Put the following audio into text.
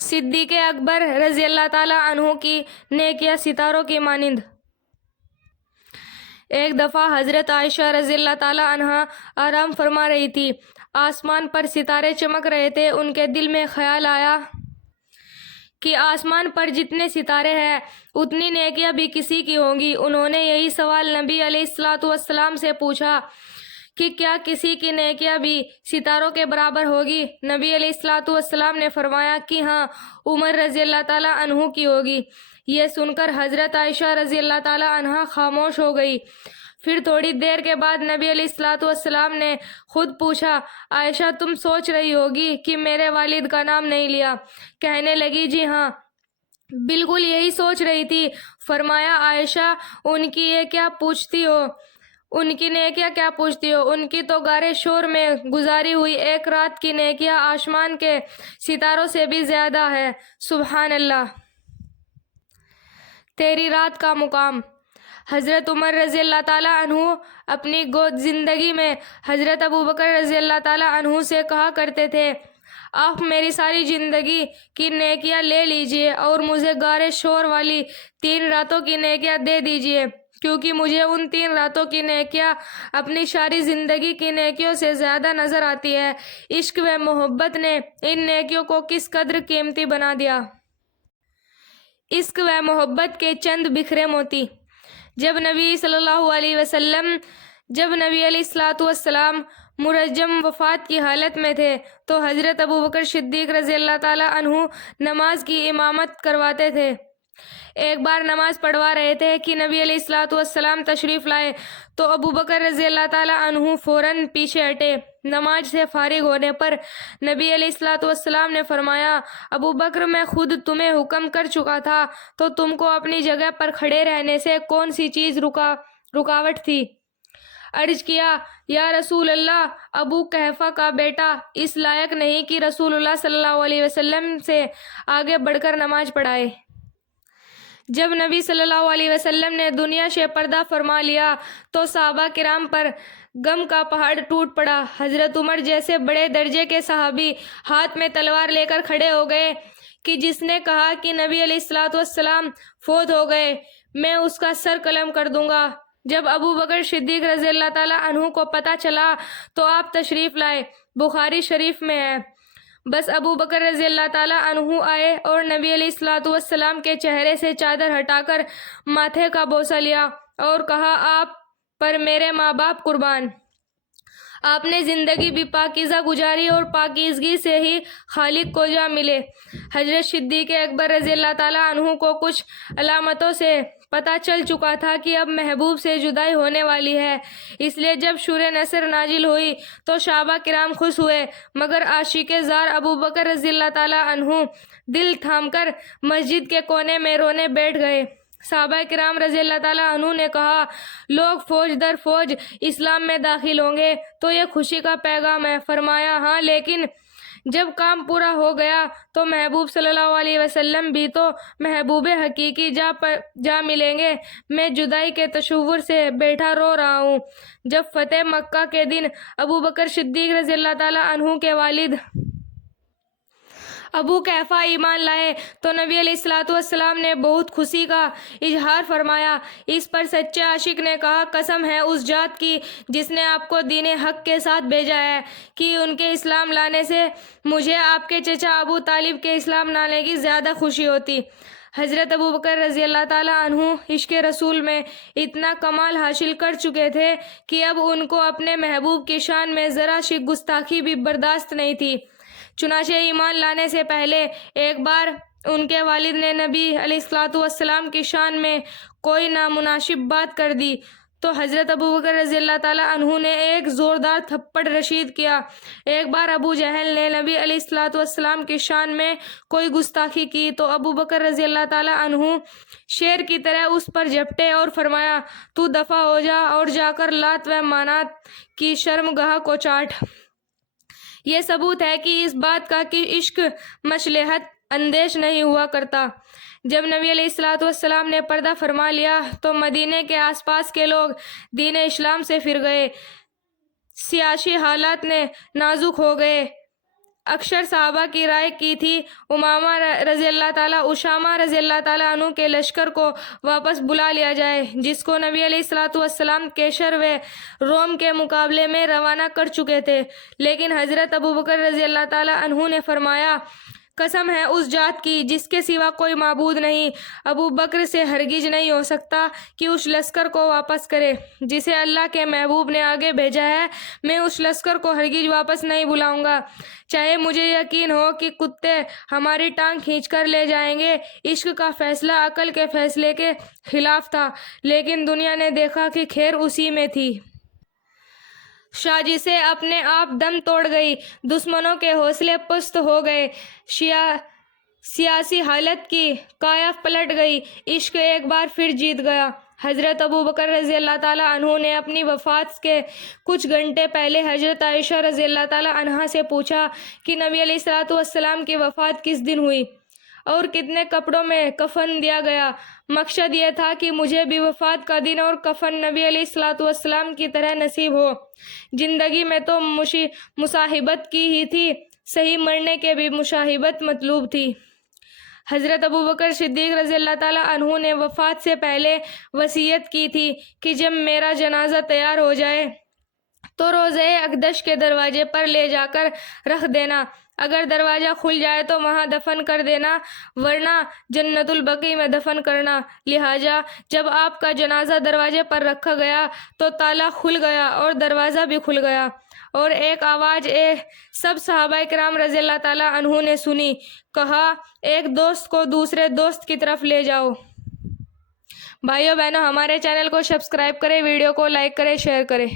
صدیق اکبر رضی اللہ تعالیٰ عنہ کی نیکیاں ستاروں کی مانند۔ ایک دفعہ حضرت عائشہ رضی اللہ تعالیٰ عنہا آرام فرما رہی تھی۔ آسمان پر ستارے چمک رہے تھے۔ ان کے دل میں خیال آیا کہ آسمان پر جتنے ستارے ہیں اتنی نیکیاں بھی کسی کی ہوں گی۔ انہوں نے یہی سوال نبی علیہ الصلوۃ والسلام سے پوچھا کہ کیا کسی کی نیکیاں بھی ستاروں کے برابر ہوگی؟ نبی علیہ الصلوۃ والسلام نے فرمایا کہ ہاں، عمر رضی اللہ تعالیٰ عنہ کی ہوگی۔ یہ سن کر حضرت عائشہ رضی اللہ تعالیٰ عنہا خاموش ہو گئی۔ پھر تھوڑی دیر کے بعد نبی علیہ الصلوۃ والسلام نے خود پوچھا، عائشہ تم سوچ رہی ہوگی کہ میرے والد کا نام نہیں لیا؟ کہنے لگی جی ہاں، بالکل یہی سوچ رہی تھی۔ فرمایا عائشہ ان کی یہ کیا پوچھتی ہو؟ ان کی نیکیاں کیا پوچھتی ہو؟ ان کی تو غارِ شور میں گزاری ہوئی ایک رات کی نیکیاں آسمان کے ستاروں سے بھی زیادہ ہے۔ سبحان اللہ۔ تیری رات کا مقام۔ حضرت عمر رضی اللہ تعالیٰ عنہ اپنی گود زندگی میں حضرت ابوبکر رضی اللہ تعالیٰ عنہ سے کہا کرتے تھے، آپ میری ساری زندگی کی نیکیاں لے لیجئے اور مجھے غارِ شور والی 3 راتوں کی نیکیاں دے دیجئے، کیونکہ مجھے ان 3 راتوں کی نیکیاں اپنی ساری زندگی کی نیکیوں سے زیادہ نظر آتی ہے۔ عشق و محبت نے ان نیکیوں کو کس قدر قیمتی بنا دیا۔ عشق و محبت کے چند بکھرے موتی۔ جب نبی صلی اللہ علیہ الصلوۃ والسلام مرجم وفات کی حالت میں تھے تو حضرت ابوبکر صدیق رضی اللہ تعالیٰ عنہ نماز کی امامت کرواتے تھے۔ ایک بار نماز پڑھوا رہے تھے کہ نبی علیہ الصلوۃ والسلام تشریف لائے تو ابوبکر رضی اللہ تعالیٰ عنہ فوراً پیچھے ہٹے۔ نماز سے فارغ ہونے پر نبی علیہ الصلوۃ والسلام نے فرمایا، ابوبکر میں خود تمہیں حکم کر چکا تھا تو تم کو اپنی جگہ پر کھڑے رہنے سے کون سی چیز رکاوٹ تھی؟ عرض کیا، یا رسول اللہ، ابو قحافہ کا بیٹا اس لائق نہیں کہ رسول اللہ صلی اللہ علیہ وسلم سے آگے بڑھ کر نماز پڑھائے۔ جب نبی صلی اللہ علیہ وسلم نے دنیا سے پردہ فرما لیا تو صحابہ کرام پر غم کا پہاڑ ٹوٹ پڑا۔ حضرت عمر جیسے بڑے درجے کے صحابی ہاتھ میں تلوار لے کر کھڑے ہو گئے کہ جس نے کہا کہ نبی علیہ الصلوۃ والسلام فوت ہو گئے، میں اس کا سر قلم کر دوں گا۔ جب ابوبکر صدیق رضی اللہ تعالیٰ عنہ کو پتہ چلا تو آپ تشریف لائے۔ بخاری شریف میں ہے، بس ابوبکر رضی اللہ تعالیٰ عنہ آئے اور نبی علیہ الصلوۃ والسلام کے چہرے سے چادر ہٹا کر ماتھے کا بوسہ لیا اور کہا، آپ پر میرے ماں باپ قربان۔ آپ نے زندگی بھی پاکیزہ گزاری اور پاکیزگی سے ہی خالق کو جا ملے۔ حضرت صدیق اکبر رضی اللہ تعالیٰ عنہ کو کچھ علامتوں سے پتہ چل چکا تھا کہ اب محبوب سے جدائی ہونے والی ہے، اس لیے جب سورہ نصر نازل ہوئی تو صحابہ کرام خوش ہوئے، مگر عاشق زار ابوبکر رضی اللہ تعالیٰ عنہ دل تھام کر مسجد کے کونے میں رونے بیٹھ گئے۔ صحابہ کرام رضی اللہ تعالیٰ عنہ نے کہا، لوگ فوج در فوج اسلام میں داخل ہوں گے تو یہ خوشی کا پیغام ہے۔ فرمایا، ہاں، لیکن جب کام پورا ہو گیا تو محبوب صلی اللہ علیہ وسلم بھی تو محبوب حقیقی جا ملیں گے۔ میں جدائی کے تصور سے بیٹھا رو رہا ہوں۔ جب فتح مکہ کے دن ابوبکر صدیق رضی اللہ تعالیٰ عنہ کے والد ابو قحافہ ایمان لائے تو نبی علیہ الصلوۃ والسلام نے بہت خوشی کا اظہار فرمایا۔ اس پر سچے عاشق نے کہا، قسم ہے اس ذات کی جس نے آپ کو دین حق کے ساتھ بھیجا ہے کہ ان کے اسلام لانے سے مجھے آپ کے چچا ابو طالب کے اسلام لانے کی زیادہ خوشی ہوتی۔ حضرت ابوبکر رضی اللہ تعالیٰ عنہ عشق رسول میں اتنا کمال حاصل کر چکے تھے کہ اب ان کو اپنے محبوب کی شان میں ذرا سی گستاخی بھی برداشت نہیں تھی۔ چنانچہ ایمان لانے سے پہلے ایک بار ان کے والد نے نبی علیہ الصلوۃ والسلام کی شان میں کوئی نامناسب بات کر دی تو حضرت ابوبکر رضی اللہ تعالیٰ عنہ نے ایک زوردار تھپڑ رشید کیا۔ ایک بار ابو جہل نے نبی علیہ الصلوۃ والسلام کی شان میں کوئی گستاخی کی تو ابوبکر رضی اللہ تعالیٰ عنہ شیر کی طرح اس پر جھپٹے اور فرمایا، تو دفع ہو جا اور جا کر لات و منات کی شرمگاہ کو چاٹ۔ یہ ثبوت ہے کہ اس بات کا کہ عشق مصلحت اندیش نہیں ہوا کرتا۔ جب نبی علیہ الصلوۃ والسلام نے پردہ فرما لیا تو مدینے کے آس پاس کے لوگ دین اسلام سے پھر گئے، سیاسی حالات نازک ہو گئے۔ اکثر صحابہ کی رائے کی تھی امامہ رضی اللہ تعالیٰ اسامہ رضی اللہ تعالیٰ عنہ کے لشکر کو واپس بلا لیا جائے، جس کو نبی علیہ الصلوۃ والسلام کیسر و روم کے مقابلے میں روانہ کر چکے تھے، لیکن حضرت ابوبکر رضی اللہ تعالیٰ عنہ نے فرمایا، قسم ہے اس ذات کی جس کے سوا کوئی معبود نہیں، ابو بکر سے ہرگز نہیں ہو سکتا کہ اس لشکر کو واپس کرے جسے اللہ کے محبوب نے آگے بھیجا ہے۔ میں اس لشکر کو ہرگز واپس نہیں بلاؤں گا، چاہے مجھے یقین ہو کہ کتے ہماری ٹانگ کھینچ کر لے جائیں گے۔ عشق کا فیصلہ عقل کے فیصلے کے خلاف تھا، لیکن دنیا نے دیکھا کہ خیر اسی میں تھی۔ سازشیں اپنے آپ دم توڑ گئی، دشمنوں کے حوصلے پست ہو گئے، سیاسی حالت کی کائیاف پلٹ گئی، عشق ایک بار پھر جیت گیا۔ حضرت ابوبکر رضی اللہ تعالیٰ عنہ نے اپنی وفات کے کچھ گھنٹے پہلے حضرت عائشہ رضی اللہ تعالیٰ عنہا سے پوچھا کہ نبی علیہ الصلوۃ والسلام کی وفات کس دن ہوئی اور کتنے کپڑوں میں کفن دیا گیا۔ مقصد یہ تھا کہ مجھے بھی وفات کا دن اور کفن نبی علیہ الصلوۃ والسلام کی طرح نصیب ہو۔ زندگی میں تو مصاحبت کی ہی تھی، صحیح مرنے کے بھی مصاحبت مطلوب تھی۔ حضرت ابوبکر صدیق رضی اللہ تعالیٰ عنہ نے وفات سے پہلے وصیت کی تھی کہ جب میرا جنازہ تیار ہو جائے تو روضہ اقدس کے دروازے پر لے جا کر رکھ دینا، اگر دروازہ کھل جائے تو وہاں دفن کر دینا، ورنہ جنت البقیع میں دفن کرنا۔ لہٰذا جب آپ کا جنازہ دروازے پر رکھا گیا تو تالا کھل گیا اور دروازہ بھی کھل گیا، اور ایک آواز سب صحابہ کرام رضی اللہ تعالیٰ عنہ نے سنی، کہا، ایک دوست کو دوسرے دوست کی طرف لے جاؤ۔ بھائیو بہنوں، ہمارے چینل کو سبسکرائب کریں، ویڈیو کو لائک کریں، شیئر کریں۔